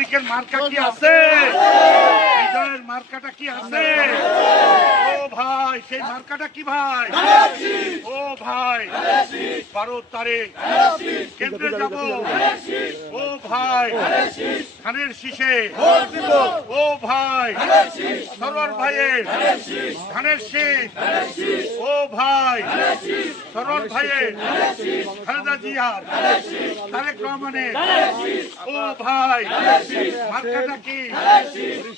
তারিখের মার্কা কি আছে? বিজয়ের মার্কাটা কি আছে? সেই মার্কাটা কি ভাই? ও ভাই বারো তারিখ। কেন্দ্রে যাব। ও ভাই ধানের শীষে। ও ভাই সরোয়ার ভাইয়ের। ধানের শীষ। ও ভাই সরোয়ার ভাইয়ের। খালেদা জিয়ার। তারেক রহমানের। ও ভাই মার্কাটা কি?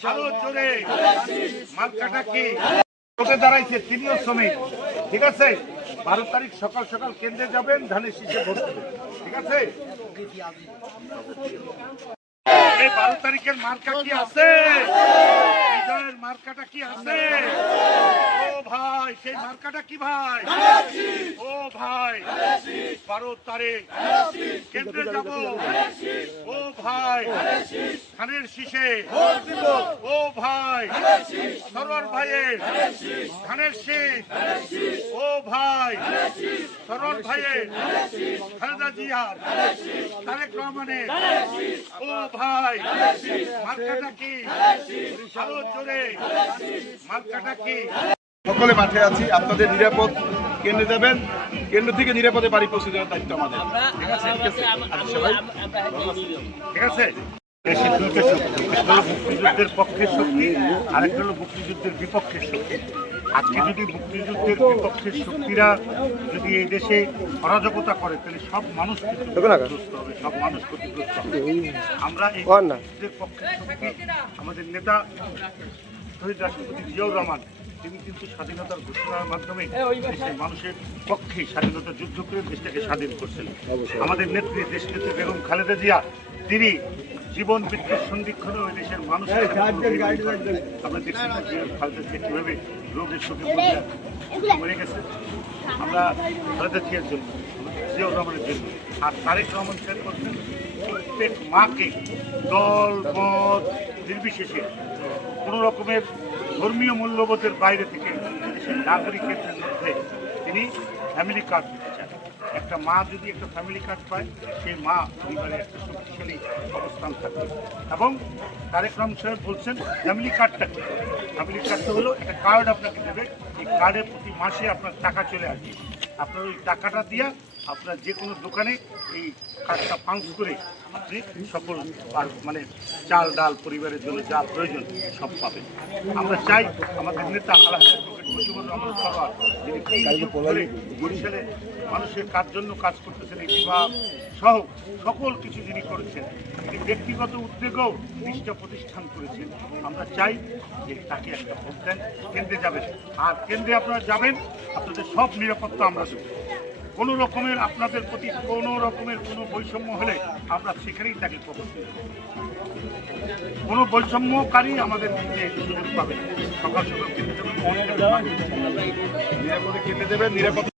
জোরে। মার্কাটা কি? ভোটে দাঁড়াইছে তিনিও শ্রমিক, ঠিক আছে? বারো তারিখ সকাল সকাল কেন্দ্রে যাবেন, ধানের শীষে ভোট ঠিক আছে? এই বারো তারিখের মার্কা কি আছে? বিজয়ের মার্কাটা কি আছে? ও ভাই সেই মার্কাটা কি ভাই? ও ভাই বারো তারিখ। কেন্দ্রে যাব। ও ভাই ধানের শীষে। ও ভাই সরোয়ার ভাইয়ের। ধানের শীষ। ও ভাই সরোয়ার ভাইয়ের। খালেদা জিয়ার। তারেক রহমানের। ও ভাই মার্কাটা কি? আরও মার্কাটা কি সকলে মাঠে আছি আপনাদের নিরাপদ কেন্দ্রে যাবেন। কেন্দ্র থেকে নিরাপদে বাড়ি পৌঁছে দেওয়ার দায়িত্ব আমাদের। ঠিক আছে ঠিক আছে। আচ্ছা, দেশে দুইটা শক্তি একটা হলো মুক্তিযুদ্ধের পক্ষের শক্তি আরেকটা হলো মুক্তিযুদ্ধের বিপক্ষের শক্তি। আজকে যদি মুক্তিযুদ্ধের বিপক্ষের শক্তিরা যদি এই দেশে অরাজকতা করে তাহলে সব মানুষ ক্ষতিগ্রস্ত হবে সব মানুষ ক্ষতিগ্রস্ত হবে। আমরা এই মুক্তিযুদ্ধের পক্ষের শক্তি আমাদের নেতা শহীদ রাষ্ট্রপতি জিয়াউর রহমান তিনি কিন্তু স্বাধীনতার ঘোষণার মাধ্যমে দেশের মানুষের পক্ষে স্বাধীনতা যুদ্ধ করে দেশটাকে স্বাধীন করছেন। আমাদের নেত্রী দেশ নেত্রী বেগম খালেদা জিয়া তিনি জীবন মৃত্যুর সন্ধিক্ষণে ওই দেশের মানুষের আমরা দেখছি খালেদা জিয়া কীভাবে রোগের শোকে মরে গেছে। আমরা খালেদা জিয়ার জন্য জিয়াউর রহমানের জন্য। আর তারেক রহমান স্যার করছেন প্রত্যেক মাকে দল মত নির্বিশেষে কোনো রকমের ধর্মীয় মূল্যবোধের বাইরে থেকে দেশের নাগরিকের মধ্যে তিনি ফ্যামিলি কার্ড একটা মা যদি একটা ফ্যামিলি কার্ড পায়, সেই মা পরিবারে একটা শক্তিশালী অবস্থান থাকবে। এবং তারেক রহমান সাহেব বলছেন ফ্যামিলি কার্ডটা কি? ফ্যামিলি কার্ডটা হলো একটা কার্ড আপনাকে দেবে, এই কার্ডের প্রতি মাসে আপনার টাকা চলে আসবে। আপনার ওই টাকাটা দিয়ে আপনার যে কোনো দোকানে এই কার্ডটা পাঞ্চ করে আপনি সকল মানে চাল ডাল পরিবারের জন্য যা প্রয়োজন সব পাবেন। আমরা চাই আমাদের নেতা আল্লাহ মানুষের কাজ জন্য কাজ করতেছেন এই বিভাগ সহ সকল কিছু যিনি করেছেন, তিনি ব্যক্তিগত উদ্যোগেও বিশটা প্রতিষ্ঠান করেছেন। আমরা চাই যে তাকে একটা ভোট দেন, কেন্দ্রে যাবেন। আর কেন্দ্রে আপনারা যাবেন, আপনাদের সব নিরাপত্তা আমরা দেবো। কোনো রকমের আপনাদের প্রতি কোনো রকমের কোনো বৈষম্য হলে আমরা সেখানেই তাকে দেব কোনো বৈষম্যকারী আমাদের সুযোগ পাবে সকাল সকাল নিরাপদে কেন্দ্রে দেবেন নিরাপদ